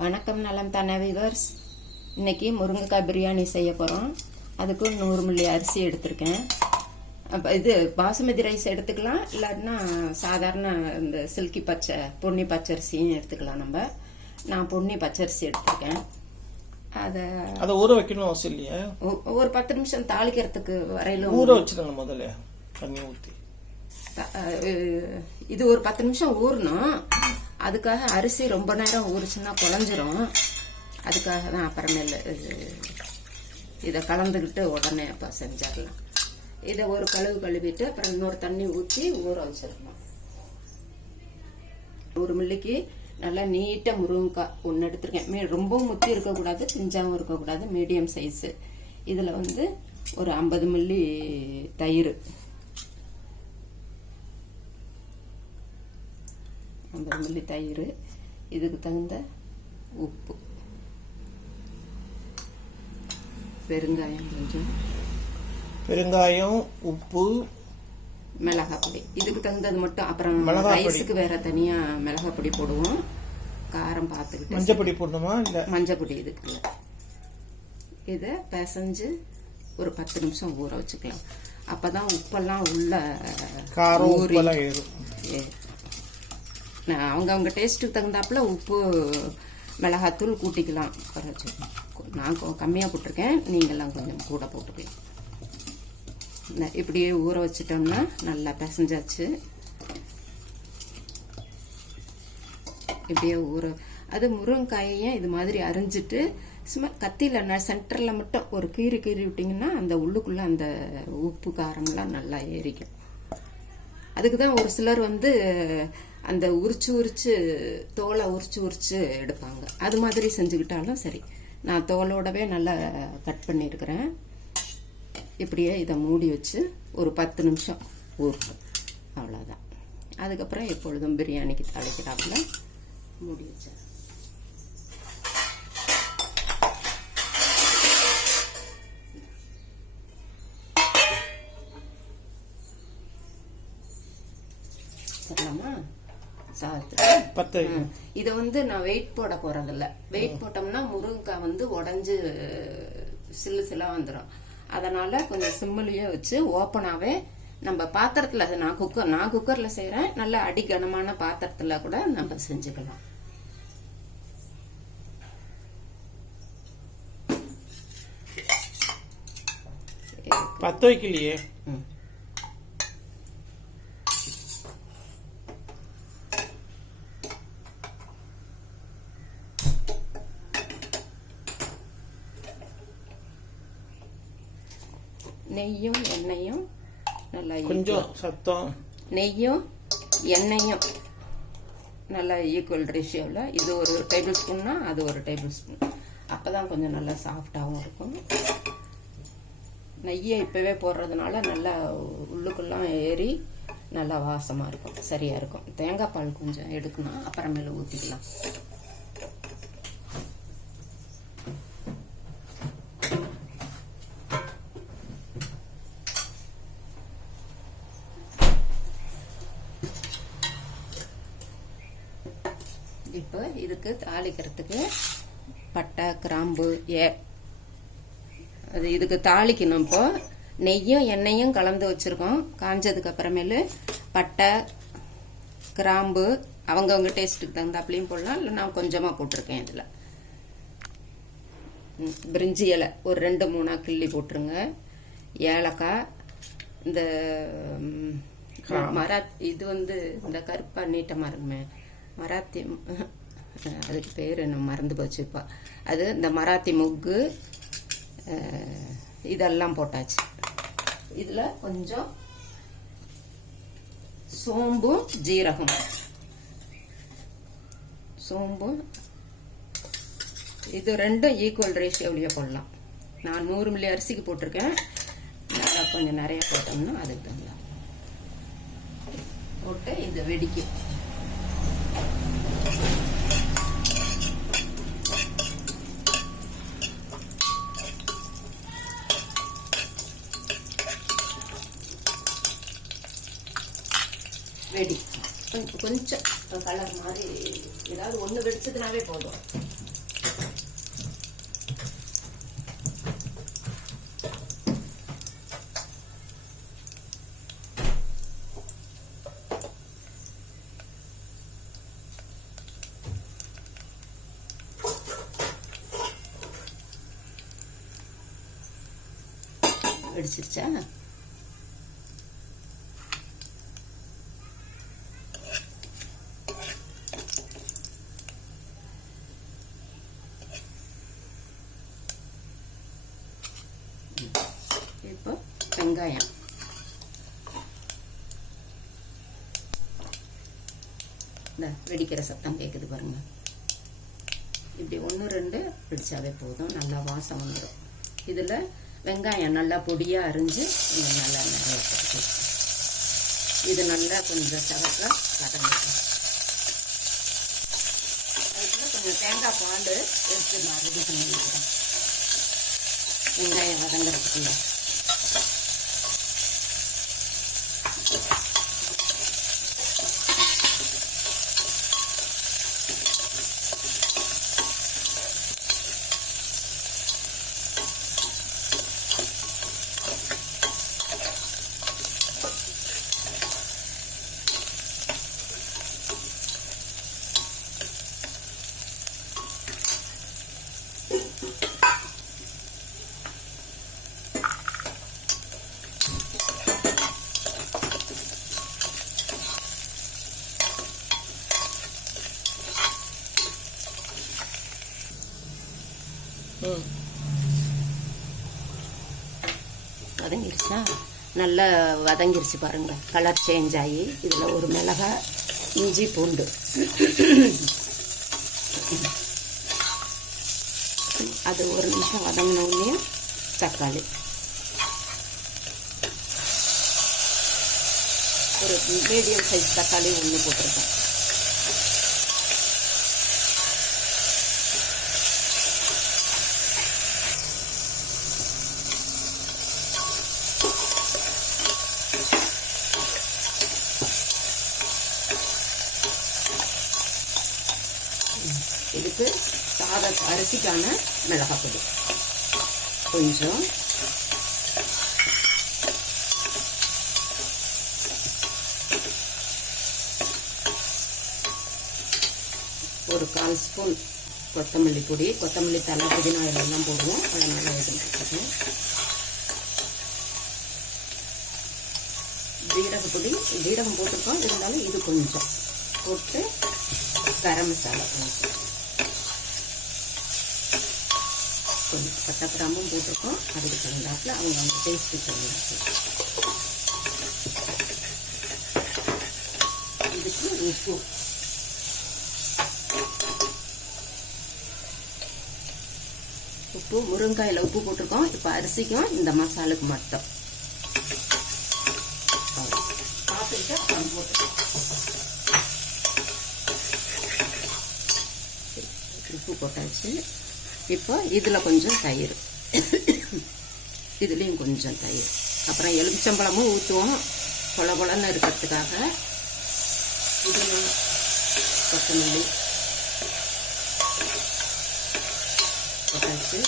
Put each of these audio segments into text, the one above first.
வணக்கம் நலம் தானே விவர்ஸ் இன்னைக்கு முருங்கைக்காய் பிரியாணி செய்ய போகிறோம் அதுக்கு நூறு மில்லி அரிசி எடுத்திருக்கேன். அப்போ இது பாசுமதி ரைஸ் எடுத்துக்கலாம் இல்லாட்டினா சாதாரண இந்த சில்கி பச்சை பொன்னி பச்சரிசியும் எடுத்துக்கலாம் நம்ம. நான் பொன்னி பச்சரிசி எடுத்திருக்கேன். அதை அதை ஊற வைக்கணும் அவசியம் இல்லையா? ஒரு பத்து நிமிஷம் தாளிக்கிறதுக்கு வரையிலும் ஊற வச்சிருங்க முதல்ல தண்ணி ஊற்றி இது ஒரு பத்து நிமிஷம் ஊறணும். அதுக்காக அரிசி ரொம்ப நேரம் ஊறிச்சுன்னா குழஞ்சிரும். அதுக்காக தான் அப்புறமேல இது இதை கலந்துக்கிட்டு உடனே அப்போ செஞ்சிடலாம். இதை ஒரு கழுவு கழுவிட்டு அப்புறம் இன்னொரு தண்ணி ஊற்றி ஊற வச்சிடணும். ஒரு மில்லிக்கு நல்லா நீட்டாக முருங்கைக்காய் ஒன்று எடுத்திருக்கேன். மீ ரொம்பவும் முத்தி இருக்கக்கூடாது பிஞ்சாவும் இருக்கக்கூடாது மீடியம் சைஸு. இதில் வந்து ஒரு ஐம்பது மில்லி தயிர். ஐம்பது மில்லி தயிர் இதுக்கு தகுந்த உப்பு. பெருங்காயம் கொஞ்சம். பெருங்காயம் உப்பு. மிளகாய் பொடி இதுக்கு தகுந்தது மட்டும். அப்புறம். ரைஸுக்கு வேற தனியா மிளகாய் பொடி போடுவோம். காரம் பார்த்துக்கிட்டு. மஞ்சள் பொடி போடணுமா? இல்லை? மஞ்சள் பொடி இதுக்கு இல்ல. இதை பிசைஞ்சு ஒரு பத்து நிமிஷம் ஊற வச்சுக்கலாம். அப்பதான் உப்பெல்லாம் உள்ள காரம் ஊறி ஏறும். அவங்கவுங்க நான் அவங்க அவங்க டேஸ்ட்டுக்கு தகுந்தாப்புல உப்பு மிளகாத்தூள் கூட்டிக்கலாம். குறைச்சி. நான் கம்மியாக போட்டிருக்கேன். நீங்கள்லாம் கொஞ்சம் கூட போட்டுக்கலாம் இப்படியே ஊற வச்சிட்டோம்னா நல்லா பிசைஞ்சாச்சு. இப்படியே ஊற அது முருங்கைக்காயையும் இது மாதிரி அரிஞ்சிட்டு சும்மா கத்தியில் ந சென்டரில் மட்டும் ஒரு கீறி கீறி விட்டிங்கன்னா அந்த உள்ளுக்குள்ளே அந்த உப்பு காரம்லாம் நல்லா ஏறிக்கும். அதுக்கு தான் ஒரு சிலர் வந்து அந்த உரிச்சு உரிச்சு தோலை உரிச்சு உரிச்சு எடுப்பாங்க. அது மாதிரி செஞ்சுக்கிட்டாலும் சரி. நான் தோலோடவே நல்லா கட் பண்ணியிருக்கிறேன். இப்படியே இதை மூடி வச்சு ஒரு பத்து நிமிஷம் ஊறு அவ்வளோதான் அதுக்கப்புறம் எப்பொழுதும் பிரியாணிக்கு தாளிக்கிறாப்புல மூடி வச்சேன் பத்து. இதை வந்து நான் வெயிட் போட போறதில்ல. வெயிட் போட்டோம்னா முருங்கைக்காய் வந்து உடஞ்சு சில்லு சில்லா வந்துடும் அதனால கொஞ்சம் சிம்மிலேயே வச்சு ஓப்பனாகவே நம்ம பாத்திரத்தில் நான் குக்கர் நான் குக்கரில் செய்கிறேன் நல்ல அடிகனமான பாத்திரத்தில் கூட நம்ம செஞ்சுக்கலாம். பத்த வைக்கலையே? ம். நெய்யும் எண்ணெயும் நல்லா கொஞ்சம் சத்தம். நெய்யும் எண்ணெயும் நல்லா ஈக்குவல் ரேஷியோவில் இது ஒரு டேபிள் ஸ்பூன்னா அது ஒரு டேபிள் ஸ்பூன் அப்போ தான் கொஞ்சம் நல்லா சாஃப்டாகவும் இருக்கும். நெய்யை இப்போவே போடுறதுனால நல்லா உள்ளுக்கெல்லாம் ஏறி நல்லா வாசமாக இருக்கும். சரியாக இருக்கும். தேங்காய் பால் கொஞ்சம் எடுக்கணும். அப்புறமேல ஊற்றிக்கலாம் இப்போ இதுக்கு தாளிக்கிறதுக்கு. பட்டை கிராம்பு ஏ. அது இதுக்கு தாளிக்கணும் இப்போ. நெய்யும் எண்ணெயும் கலந்து வச்சுருக்கோம். காஞ்சதுக்கு அப்புறமேலு பட்டை கிராம்பு அவங்கவுங்க டேஸ்ட்டுக்கு தகுந்தாப்புலையும் போடலாம். இல்லை நான் கொஞ்சமாக போட்டிருக்கேன் இதில். பிரிஞ்சி இலை. ஒரு ரெண்டு மூணா கிள்ளி போட்டுருங்க. ஏலக்காய் இந்த ம், மராத் இது வந்து இந்த கருப்பா நீட்டமாக இருக்குமே மராத்தி அதுக்கு பேர் என்ன மறந்து போச்சுப்பா. அது இந்த மராத்தி முக்கு இதெல்லாம் போட்டாச்சு. இதில் கொஞ்சம் சோம்பும் ஜீரகம் சோம்பும் இது ரெண்டும் ஈக்குவல் ரேஷியோவிலேயே போடலாம். நான் நூறு மில்லி அரிசிக்கு போட்டிருக்கேன். நல்லா கொஞ்சம் நிறைய போட்டோம்னா அதுக்கு தகுந்த போட்டு இதை வெடிக்கும். கொஞ்சம் கலர் மாதிரி ஏதாவது ஒன்று வெடிச்சதுனாவே போதும். வெடிச்சிருச்சா? இப்போ வெங்காயம் இந்த வெடிக்கிற சத்தம் கேட்குது பாருங்க இப்படி ஒன்று ரெண்டு பிடிச்சாவே போதும் நல்லா வாசம் வந்துடும் இதில் வெங்காயம் நல்லா பொடியாக அரிஞ்சு கொஞ்சம் நல்லா நிறைய இது நல்லா கொஞ்சம் சவக்க வதங்கட்டும் அதுக்குள்ள கொஞ்சம் தேங்காய் பால் எடுத்து நான் ரெடி பண்ணி வெங்காயம் வதங்குறதுக்குள்ள ம் வதங்கிருச்சா நல்லா வதங்கிருச்சு பாருங்கள் கலர் சேஞ்ச் ஆகி இதில் ஒரு மிளகாய் இஞ்சி பூண்டு. அது ஒரு நிமிஷம் வதங்கினோடனே தக்காளி. ஒரு மீடியம் சைஸ் தக்காளி ஒன்று போட்டிருக்கேன். அளவுக்கு சாத அரிசிக்கான மிளகாய் பொடி கொஞ்சம். ஒரு கால் ஸ்பூன் கொத்தமல்லி பொடி. கொத்தமல்லி தலை புதினா இதெல்லாம் போடுவோம். அதனால இது போட்டுக்கணும் ஜீரக பொடி. ஜீரகம் போட்டிருக்கோம். இருந்தாலும் இது கொஞ்சம். போட்டு கரம் மசாலா கொஞ்சம் கொஞ்சம் பட்டை கிராமும் போட்டிருக்கோம். அதுக்கு தகுந்தாப்பில் அவங்க அவங்க டேஸ்ட்டு தகுந்தாப்புல இதுக்கு உப்பு. உப்பு முருங்காயில் உப்பு போட்டிருக்கோம். இப்போ அரிசிக்கும் இந்த மசாலுக்கு மட்டும். உப்பு போட்டாச்சு. இப்போ இதில் கொஞ்சம் தயிர். இதுலேயும் கொஞ்சம் தயிர். அப்புறம் எலுமிச்சம்பழமும் ஊற்றுவோம் கொல கொலன்னு இருக்கிறதுக்காக இதில் கொத்தமல்லி போட்டாச்சு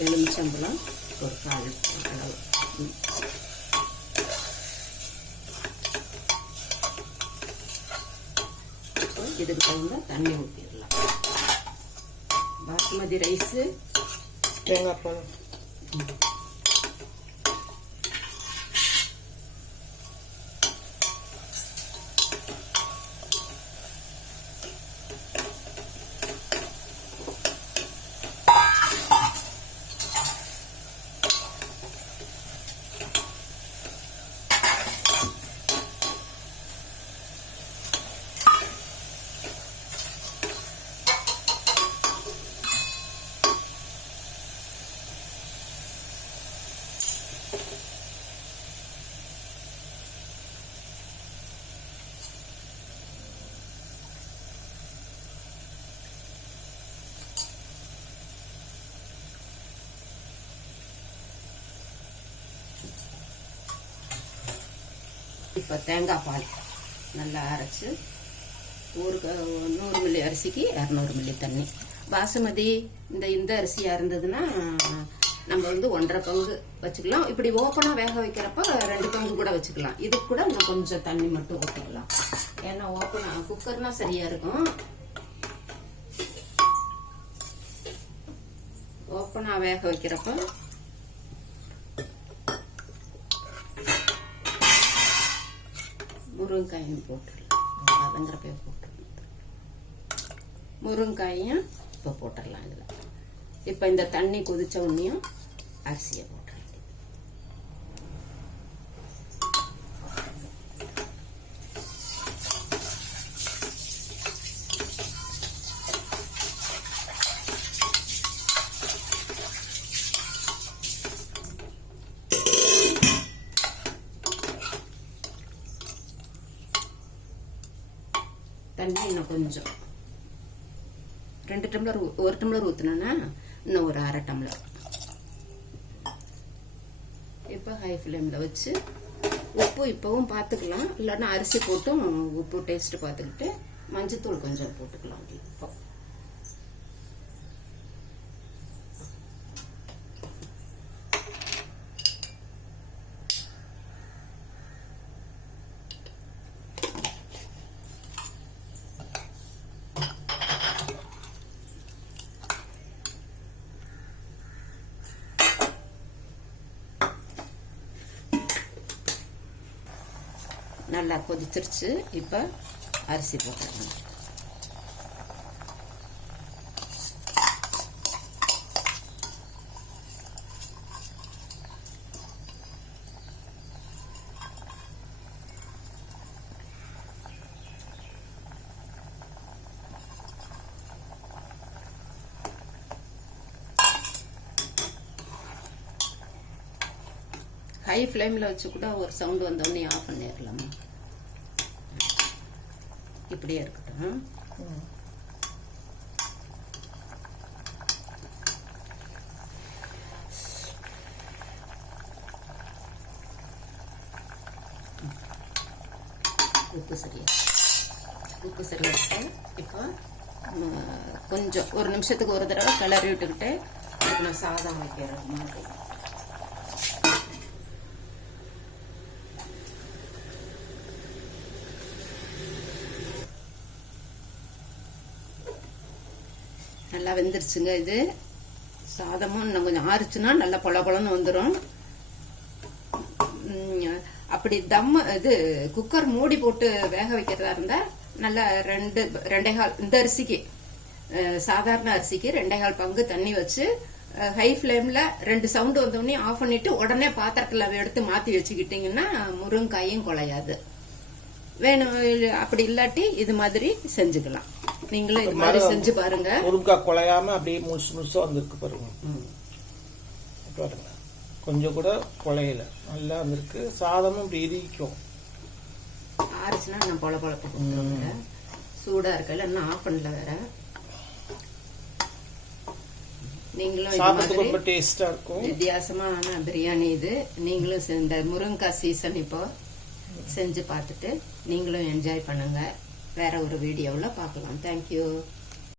எலுமிச்சம்பழம் ஒரு கால் அளவு. ம். இப்போ இதுக்கு தகுந்த தண்ணி ஊற்றிடலாம் பாஸ்மதி ரைஸு. தேங்காய் பால். இப்போ தேங்காய் பால் நல்லா அரைச்சி ஒரு க- நூறு மில்லி அரிசிக்கு இரநூறு மில்லி தண்ணி. பாசுமதி இந்த இந்த அரிசியாக இருந்ததுன்னா நம்ம வந்து ஒன்றரை பங்கு வச்சுக்கலாம். இப்படி ஓப்பனாக வேக வைக்கிறப்ப ரெண்டு பங்கு கூட வச்சுக்கலாம். இதுக்கு கூட நம்ம கொஞ்சம் தண்ணி மட்டும் ஊற்றிக்கலாம் ஏன்னா ஓப்பனாக குக்கர்னால் சரியாக இருக்கும். ஓப்பனாக வேக வைக்கிறப்ப முருங்கைக்காயும் போட்டுடலாம். வதங்குறப்பே போட்டுடலாம். முருங்காயும் இப்போ போட்டுடலாம் இதில். இப்போ இந்த தண்ணி கொதித்த உடனேயும் அரிசியை போட்டுடலாம் தண்ணி இன்னும் கொஞ்சம் ரெண்டு டம்ளர் ஒரு டம்ளர் ஊற்றுனேன்னா இன்னும் ஒரு அரை டம்ளர். இப்போ ஹை ஃப்ளேமில் வச்சு உப்பு இப்போவும் பார்த்துக்கலாம் இல்லைன்னா அரிசி போட்டும் உப்பு டேஸ்ட் பார்த்துக்கிட்டு மஞ்சத்தூள் கொஞ்சம் போட்டுக்கலாம். இப்போ நல்லா கொதிச்சிருச்சு. இப்போ அரிசி போட்டுக்கலாம் ஹை ஃப்ளேமில் வச்சு கூட ஒரு சவுண்ட் வந்தோடனே ஆஃப் பண்ணிடலாமா? இப்படியே இருக்கட்டும். உப்பு சரியா உப்பு சரியாகிட்டு இப்போ கொஞ்சம் ஒரு நிமிஷத்துக்கு ஒரு தடவை கிளறி விட்டுக்கிட்டு அதுக்கு நான் சாதம் வைக்கிற மாதிரி. நல்லா வெந்துருச்சுங்க இது. சாதமும் இன்னும் கொஞ்சம் ஆறுச்சுன்னா நல்லா பொல பொலன்னு வந்துடும் அப்படி தம் இது குக்கர் மூடி போட்டு வேக வைக்கிறதா இருந்தால் நல்லா ரெண்டு ரெண்டே கால் இந்த அரிசிக்கு சாதாரண அரிசிக்கு ரெண்டே கால் பங்கு தண்ணி வச்சு ஹை ஃப்ளேமில் ரெண்டு சவுண்டு வந்தோடனே ஆஃப் பண்ணிவிட்டு உடனே பாத்திரத்தில் எடுத்து மாற்றி வச்சுக்கிட்டிங்கன்னா முருங்காயும் குலையாது வேணும் அப்படி இல்லாட்டி இது மாதிரி செஞ்சுக்கலாம். நீங்களும் இது மாதிரி செஞ்சு பாருங்க. முருங்காய் குலையாம அப்படியே முழுசு முழுசா வந்திருக்கு பாருங்க. பாருங்க. கொஞ்சம் கூட குலையல. நல்லா வந்திருக்கு. சாதமும் இப்படி இடிக்கும் ஆறுச்சுன்னா நான் பொல பொழப்பு கொடுத்துருங்க சூடா இருக்கல இன்னும் ஆஃப் பண்ணல வேற. நீங்களும் ரொம்ப டேஸ்டா இருக்கும். வித்தியாசமான பிரியாணி இது. நீங்களும் இந்த முருங்கைக்காய் சீசன் இப்போ செஞ்சு பார்த்துட்டு நீங்களும் என்ஜாய் பண்ணுங்கள் வேறு ஒரு வீடியோவில் பார்க்கலாம். தேங்க்யூ